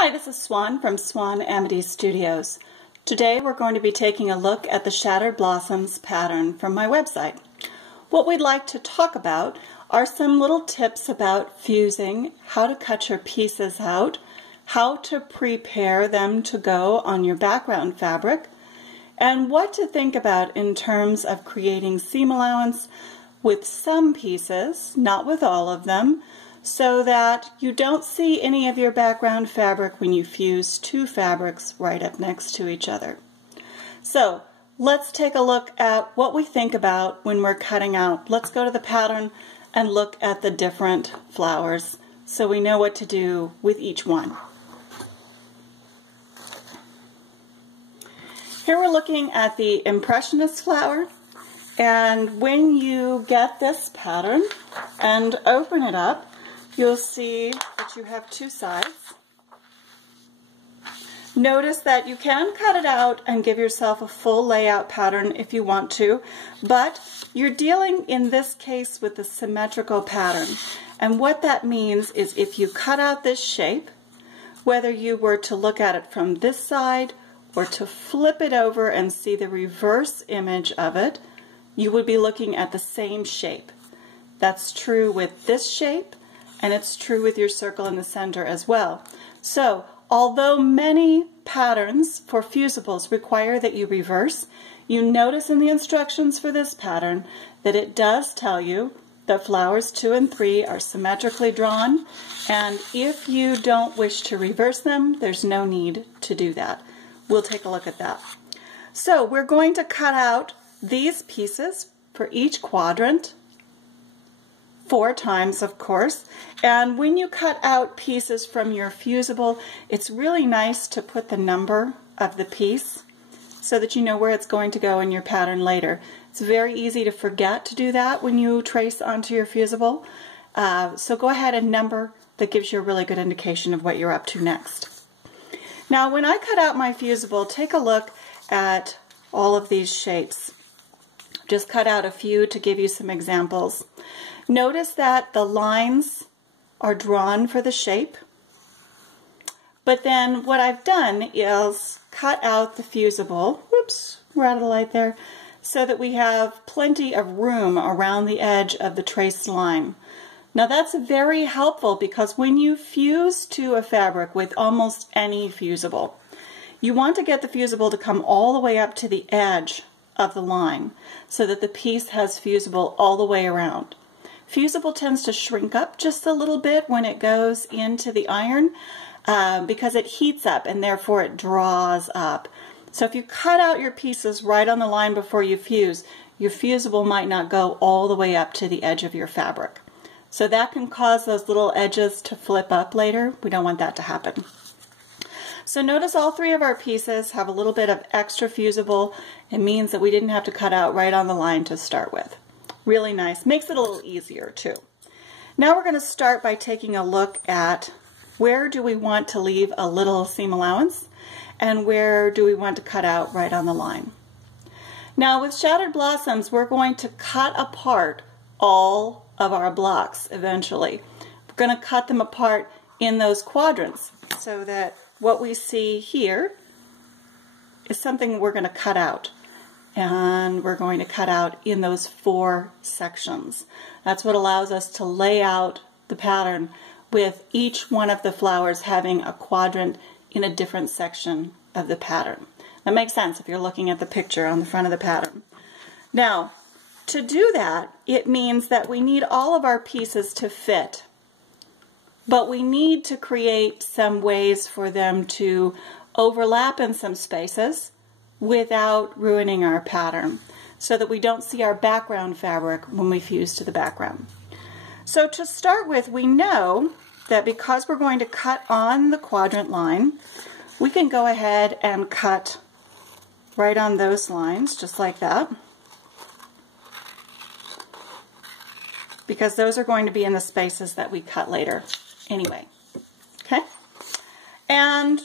Hi, this is Swan from Swan Amity Studios. Today we're going to be taking a look at the Shattered Blossoms pattern from my website. What we'd like to talk about are some little tips about fusing, how to cut your pieces out, how to prepare them to go on your background fabric, and what to think about in terms of creating seam allowance with some pieces, not with all of them, so that you don't see any of your background fabric when you fuse two fabrics right up next to each other. So let's take a look at what we think about when we're cutting out. Let's go to the pattern and look at the different flowers so we know what to do with each one. Here we're looking at the Impressionist flower, and when you get this pattern and open it up, you'll see that you have two sides. Notice that you can cut it out and give yourself a full layout pattern if you want to, but you're dealing in this case with the symmetrical pattern. And what that means is if you cut out this shape, whether you were to look at it from this side or to flip it over and see the reverse image of it, you would be looking at the same shape. That's true with this shape, and it's true with your circle in the center as well. So, although many patterns for fusibles require that you reverse, you notice in the instructions for this pattern that it does tell you that flowers 2 and 3 are symmetrically drawn, and if you don't wish to reverse them, there's no need to do that. We'll take a look at that. So, we're going to cut out these pieces for each quadrant 4 times, of course, and when you cut out pieces from your fusible, it's really nice to put the number of the piece so that you know where it's going to go in your pattern later. It's very easy to forget to do that when you trace onto your fusible, so go ahead and number. That gives you a really good indication of what you're up to next. Now when I cut out my fusible, take a look at all of these shapes. Just cut out a few to give you some examples. Notice that the lines are drawn for the shape, but then what I've done is cut out the fusible, whoops, we're out of the light there, so that we have plenty of room around the edge of the traced line. Now that's very helpful because when you fuse to a fabric with almost any fusible, you want to get the fusible to come all the way up to the edge of the line so that the piece has fusible all the way around. Fusible tends to shrink up just a little bit when it goes into the iron because it heats up and therefore it draws up. So if you cut out your pieces right on the line before you fuse, your fusible might not go all the way up to the edge of your fabric. So that can cause those little edges to flip up later. We don't want that to happen. So notice all 3 of our pieces have a little bit of extra fusible. It means that we didn't have to cut out right on the line to start with. Really nice. Makes it a little easier too. Now we're going to start by taking a look at where do we want to leave a little seam allowance and where do we want to cut out right on the line. Now with Shattered Blossoms, we're going to cut apart all of our blocks eventually. We're going to cut them apart in those quadrants so that what we see here is something we're going to cut out. And we're going to cut out in those 4 sections. That's what allows us to lay out the pattern with each one of the flowers having a quadrant in a different section of the pattern. That makes sense if you're looking at the picture on the front of the pattern. Now, to do that, it means that we need all of our pieces to fit, but we need to create some ways for them to overlap in some spaces without ruining our pattern so that we don't see our background fabric when we fuse to the background. So to start with, we know that because we're going to cut on the quadrant line, we can go ahead and cut right on those lines just like that, because those are going to be in the spaces that we cut later anyway. Okay? And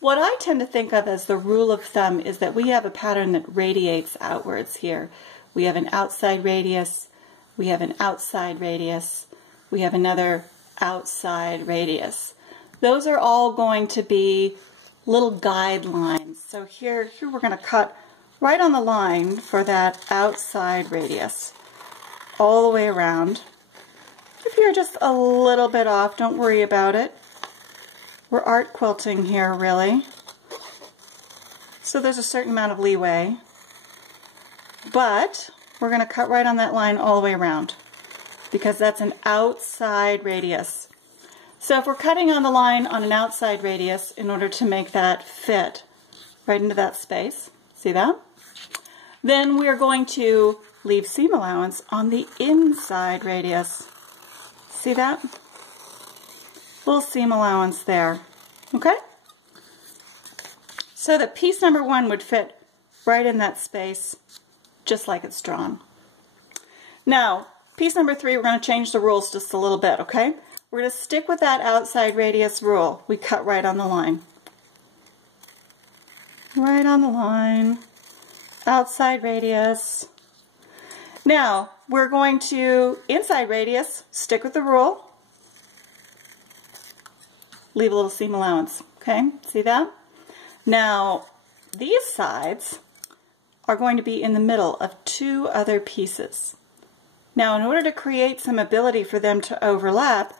what I tend to think of as the rule of thumb is that we have a pattern that radiates outwards here. We have an outside radius, we have an outside radius, we have another outside radius. those are all going to be little guidelines. So here we're going to cut right on the line for that outside radius, all the way around. If you're just a little bit off, don't worry about it. We're art quilting here, really. So there's a certain amount of leeway. But we're going to cut right on that line all the way around, because that's an outside radius. So if we're cutting on the line on an outside radius in order to make that fit right into that space, see that? Then we're going to leave seam allowance on the inside radius. See that? Little seam allowance there. Okay? So that piece number 1 would fit right in that space, just like it's drawn. Now, piece number 3, we're going to change the rules just a little bit, okay? We're going to stick with that outside radius rule. We cut right on the line. Right on the line. Outside radius. Now, we're going to, inside radius, stick with the rule. Leave a little seam allowance, okay? See that? Now, these sides are going to be in the middle of 2 other pieces. Now, in order to create some ability for them to overlap,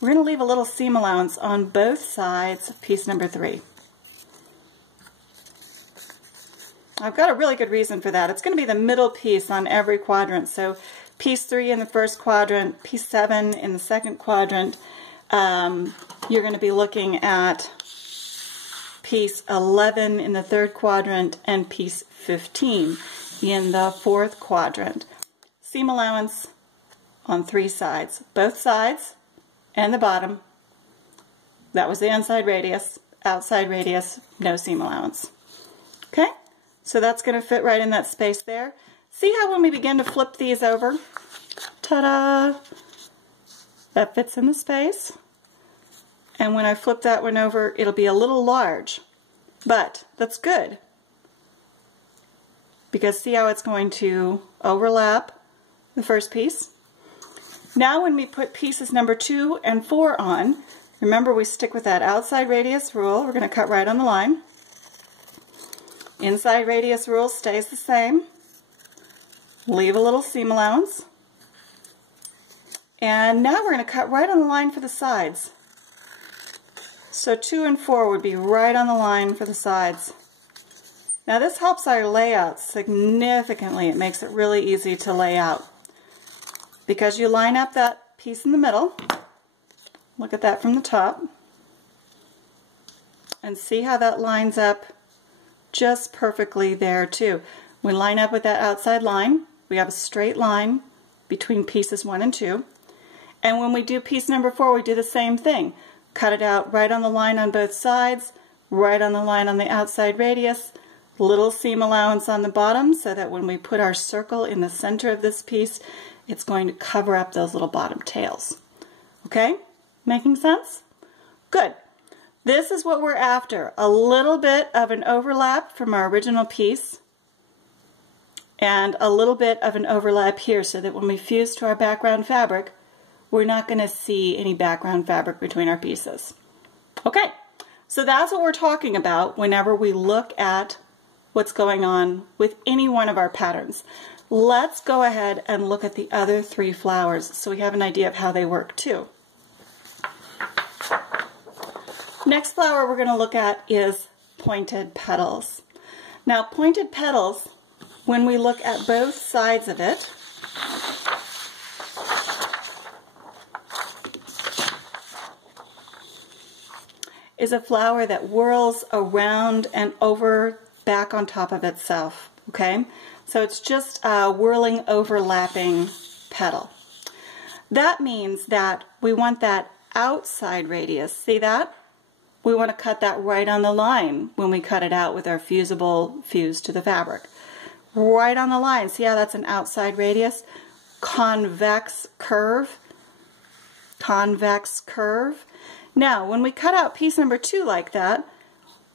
we're going to leave a little seam allowance on both sides of piece number 3. I've got a really good reason for that. It's going to be the middle piece on every quadrant. So piece 3 in the first quadrant, piece 7 in the second quadrant. You're going to be looking at piece 11 in the third quadrant and piece 15 in the fourth quadrant. Seam allowance on 3 sides, both sides and the bottom. That was the inside radius, outside radius, no seam allowance. Okay, so that's going to fit right in that space there. See how when we begin to flip these over, ta-da, that fits in the space. And when I flip that one over, it'll be a little large, but that's good, because see how it's going to overlap the first piece. Now when we put pieces number 2 and 4 on, remember we stick with that outside radius rule. We're going to cut right on the line. Inside radius rule stays the same. Leave a little seam allowance. And now we're going to cut right on the line for the sides. So 2 and 4 would be right on the line for the sides. Now this helps our layout significantly. It makes it really easy to lay out, because you line up that piece in the middle. Look at that from the top. And see how that lines up just perfectly there too. We line up with that outside line. We have a straight line between pieces 1 and 2. And when we do piece number 4, we do the same thing. Cut it out right on the line on both sides, right on the line on the outside radius, little seam allowance on the bottom so that when we put our circle in the center of this piece, it's going to cover up those little bottom tails. Okay? Making sense? Good. This is what we're after. A little bit of an overlap from our original piece and a little bit of an overlap here so that when we fuse to our background fabric, we're not going to see any background fabric between our pieces. Okay, so that's what we're talking about whenever we look at what's going on with any one of our patterns. Let's go ahead and look at the other 3 flowers so we have an idea of how they work too. Next flower we're going to look at is pointed petals. Now pointed petals, when we look at both sides of it, is a flower that whirls around and over back on top of itself. Okay, so it's just a whirling, overlapping petal. That means that we want that outside radius. See that? We want to cut that right on the line when we cut it out with our fusible fuse to the fabric. Right on the line. See how that's an outside radius? Convex curve. Convex curve. Now, when we cut out piece number 2 like that,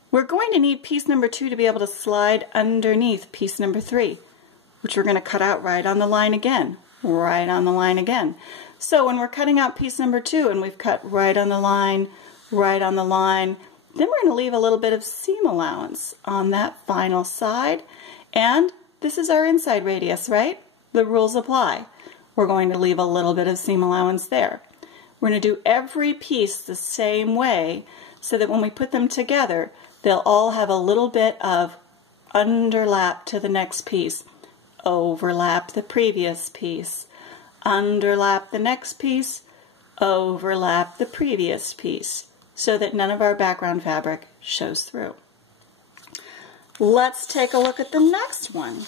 we're going to need piece number 2 to be able to slide underneath piece number 3, which we're going to cut out right on the line again. Right on the line again. So when we're cutting out piece number 2 and we've cut right on the line right on the line. Then we're going to leave a little bit of seam allowance on that final side. And this is our inside radius, right? The rules apply. We're going to leave a little bit of seam allowance there. We're going to do every piece the same way so that when we put them together, they'll all have a little bit of underlap to the next piece, overlap the previous piece, underlap the next piece, overlap the previous piece, so that none of our background fabric shows through. Let's take a look at the next one.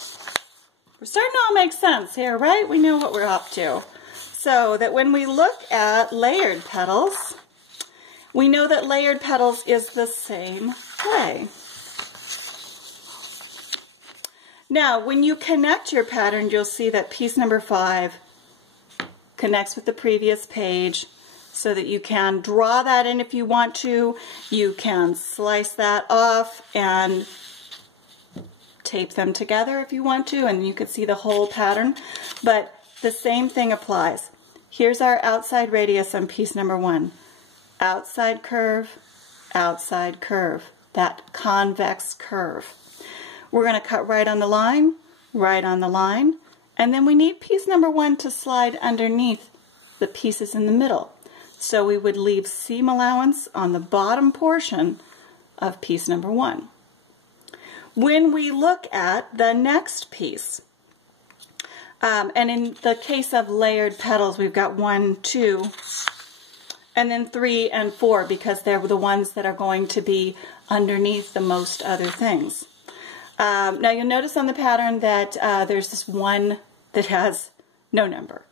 We're starting to all make sense here, right? We know what we're up to. So that when we look at layered petals, we know that layered petals is the same way. Now, when you connect your pattern, you'll see that piece number 5 connects with the previous page so that you can draw that in if you want to. You can slice that off and tape them together if you want to, and you can see the whole pattern. But the same thing applies. Here's our outside radius on piece number 1. Outside curve, that convex curve. We're going to cut right on the line, and then we need piece number 1 to slide underneath the pieces in the middle. So we would leave seam allowance on the bottom portion of piece number 1. When we look at the next piece, and in the case of layered petals, we've got 1, 2, and then 3 and 4 because they're the ones that are going to be underneath the most other things. Now you'll notice on the pattern that there's this one that has no number.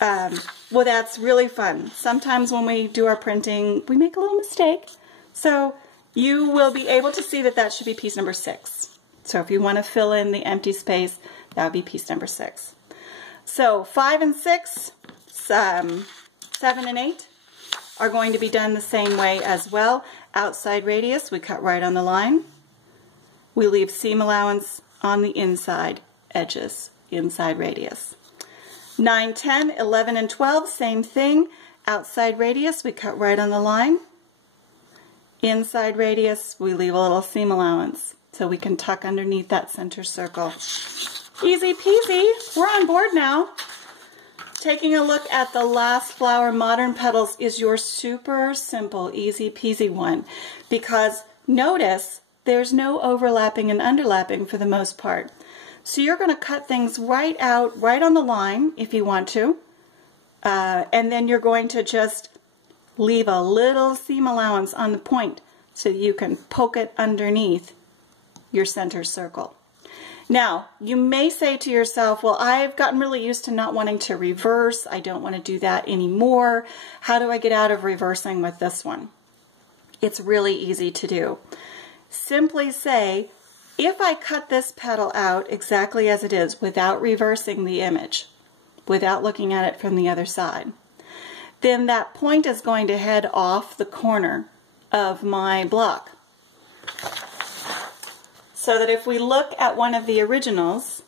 Well, that's really fun. Sometimes when we do our printing, we make a little mistake. So you will be able to see that that should be piece number 6. So if you want to fill in the empty space, that would be piece number 6. So 5 and 6, 7 and 8 are going to be done the same way as well. Outside radius, we cut right on the line. We leave seam allowance on the inside edges, inside radius. 9, 10, 11, and 12, same thing. Outside radius, we cut right on the line. Inside radius, we leave a little seam allowance so we can tuck underneath that center circle. Easy peasy, we're on board now. Taking a look at the last flower, Modern Petals, is your super simple, easy peasy one, because notice there's no overlapping and underlapping for the most part. So you're going to cut things right out, right on the line if you want to, and then you're going to just leave a little seam allowance on the point so you can poke it underneath your center circle. Now, you may say to yourself, well, I've gotten really used to not wanting to reverse. I don't want to do that anymore. How do I get out of reversing with this one? It's really easy to do. Simply say, if I cut this petal out exactly as it is without reversing the image, without looking at it from the other side, then that point is going to head off the corner of my block. So that if we look at one of the originals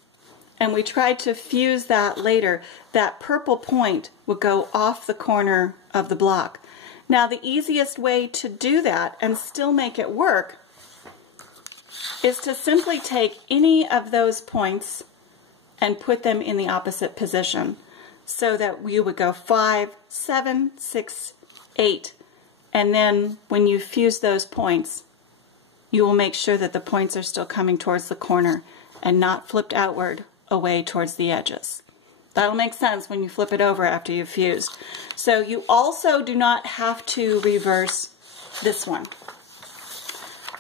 and we tried to fuse that later, that purple point would go off the corner of the block. Now the easiest way to do that and still make it work is to simply take any of those points and put them in the opposite position, so that you would go 5, 7, 6, 8, and then when you fuse those points, you will make sure that the points are still coming towards the corner and not flipped outward away towards the edges. That'll make sense when you flip it over after you've fused. So you also do not have to reverse this one.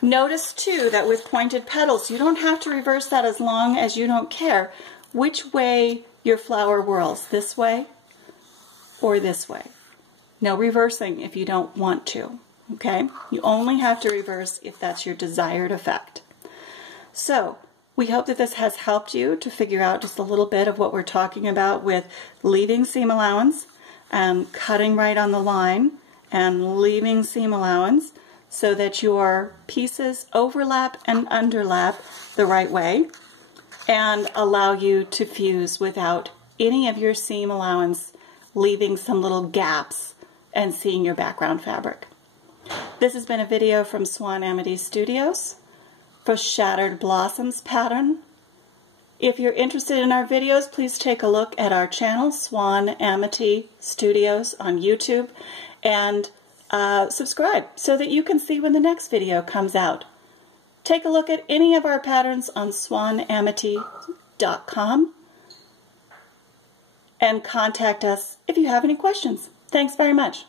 Notice too that with pointed petals, you don't have to reverse that as long as you don't care which way your flower whirls, this way or this way. No reversing if you don't want to. Okay, you only have to reverse if that's your desired effect. So we hope that this has helped you to figure out just a little bit of what we're talking about with leaving seam allowance and cutting right on the line and leaving seam allowance so that your pieces overlap and underlap the right way and allow you to fuse without any of your seam allowance leaving some little gaps and seeing your background fabric. This has been a video from Swan Amity Studios for Shattered Blossoms pattern. If you're interested in our videos, please take a look at our channel, Swan Amity Studios on YouTube, and subscribe so that you can see when the next video comes out. Take a look at any of our patterns on swanamity.com and contact us if you have any questions. Thanks very much.